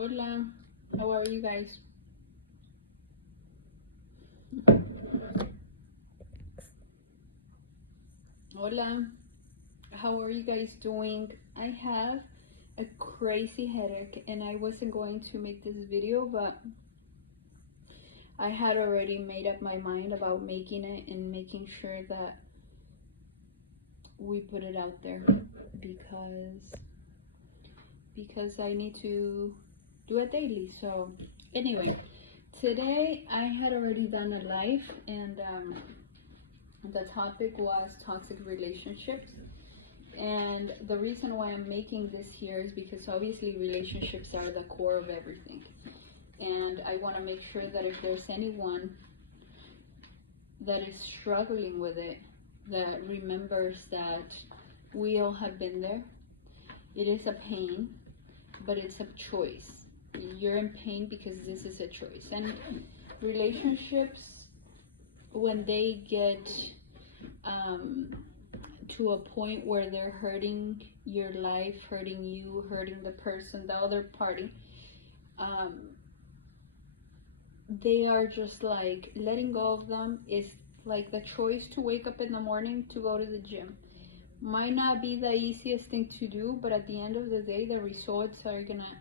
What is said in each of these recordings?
Hola, how are you guys? Hola, how are you guys doing? I have a crazy headache and I wasn't going to make this video, but I had already made up my mind about making it and making sure that we put it out there because I need to do it daily. So anyway, today I had already done a live and the topic was toxic relationships. And the reason why I'm making this here is because obviously relationships are the core of everything. And I want to make sure that if there's anyone that is struggling with it, that remembers that we all have been there. It is a pain, but it's a choice. You're in pain because this is a choice. And relationships, when they get to a point where they're hurting your life, hurting you, hurting the person, the other party, they are just like letting go of them is like the choice to wake up in the morning to go to the gym. Might not be the easiest thing to do, but at the end of the day, the results are gonna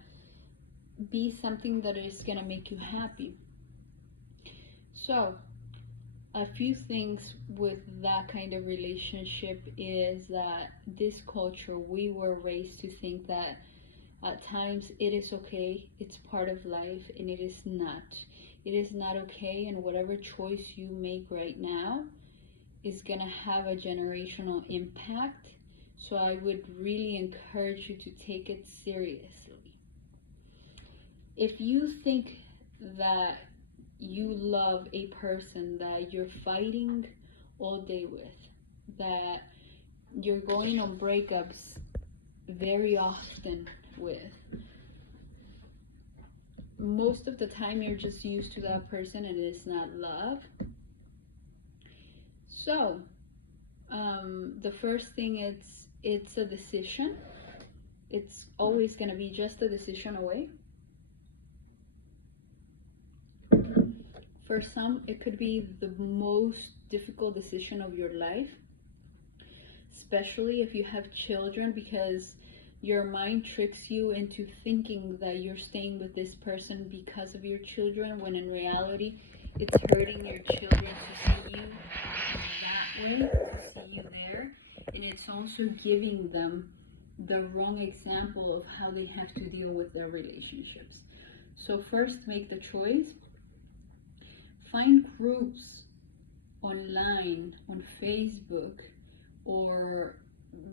be something that is gonna make you happy. So, a few things with that kind of relationship is that this culture, we were raised to think that at times it is okay, it's part of life, and it is not. It is not okay, and whatever choice you make right now is gonna have a generational impact. So I would really encourage you to take it seriously. If you think that you love a person that you're fighting all day with, that you're going on breakups very often with, most of the time you're just used to that person and it's not love. So the first thing, it's a decision. It's always going to be just a decision away. For some, it could be the most difficult decision of your life, especially if you have children, because your mind tricks you into thinking that you're staying with this person because of your children, when in reality, it's hurting your children to see you that way, to see you there, and it's also giving them the wrong example of how they have to deal with their relationships. So first, make the choice. Find groups online, on Facebook, or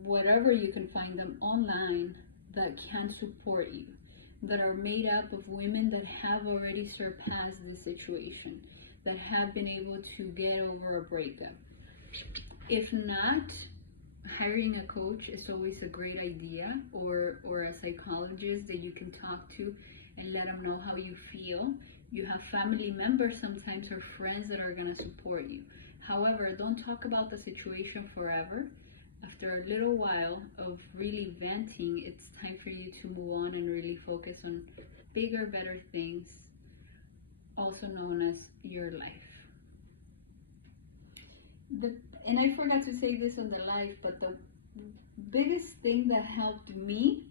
whatever you can find them online, that can support you, that are made up of women that have already surpassed the situation, that have been able to get over a breakup. If not, hiring a coach is always a great idea, or a psychologist that you can talk to and let them know how you feel. You have family members sometimes, or friends that are going to support you. However, don't talk about the situation forever. After a little while of really venting, it's time for you to move on and really focus on bigger, better things, also known as your life. And I forgot to say this on the live, but the biggest thing that helped me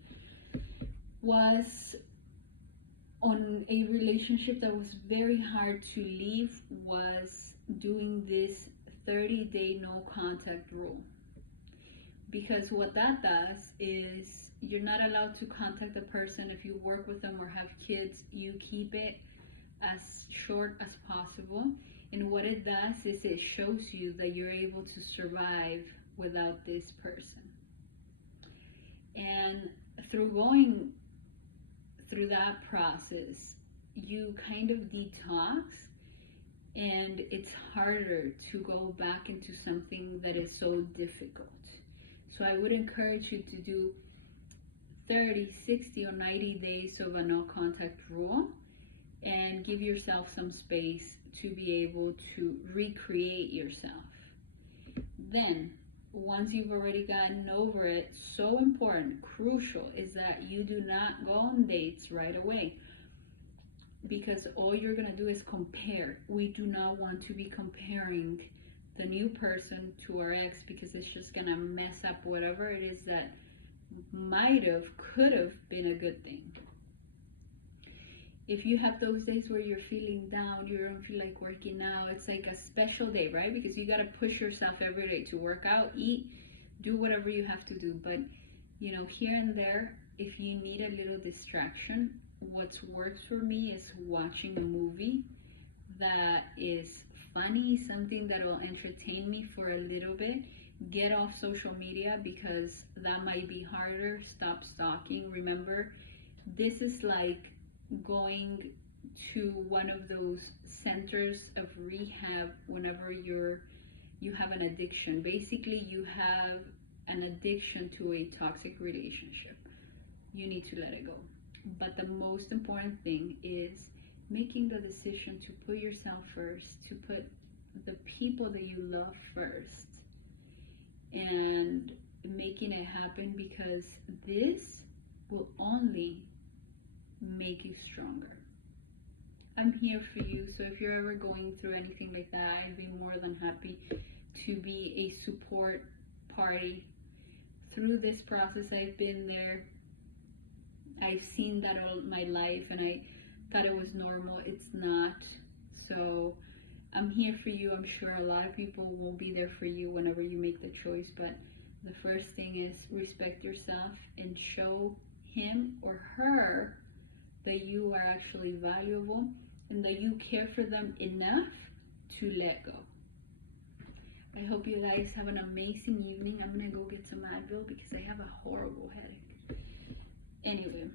was, on a relationship that was very hard to leave, was doing this 30-day no contact rule. Because what that does is, you're not allowed to contact the person. If you work with them or have kids, you keep it as short as possible. And what it does is, it shows you that you're able to survive without this person. And through going through that process, you kind of detox, and it's harder to go back into something that is so difficult. So I would encourage you to do 30, 60, or 90 days of a no contact rule, and give yourself some space to be able to recreate yourself. Then, once you've already gotten over it, so important, crucial, is that you do not go on dates right away, because all you're going to do is compare. We do not want to be comparing the new person to our ex, because it's just going to mess up whatever it is that could have been a good thing. If you have those days where you're feeling down, you don't feel like working out, it's like a special day, right? Because you got to push yourself every day to work out, eat, do whatever you have to do. But, here and there, if you need a little distraction, what's works for me is watching a movie that is funny, something that will entertain me for a little bit. Get off social media, because that might be harder. Stop stalking. Remember, this is like going to one of those centers of rehab whenever you have an addiction. Basically, you have an addiction to a toxic relationship. You need to let it go. But the most important thing is making the decision to put yourself first, to put the people that you love first, and making it happen, because this will only make you stronger. I'm here for you, so if you're ever going through anything like that, I'd be more than happy to be a support party. Through this process, I've been there. I've seen that all my life, and I thought it was normal. It's not. So I'm here for you. I'm sure a lot of people won't be there for you whenever you make the choice, but the first thing is respect yourself and show him or her that you are actually valuable and that you care for them enough to let go. I hope you guys have an amazing evening. I'm gonna go get some Advil because I have a horrible headache. Anyway,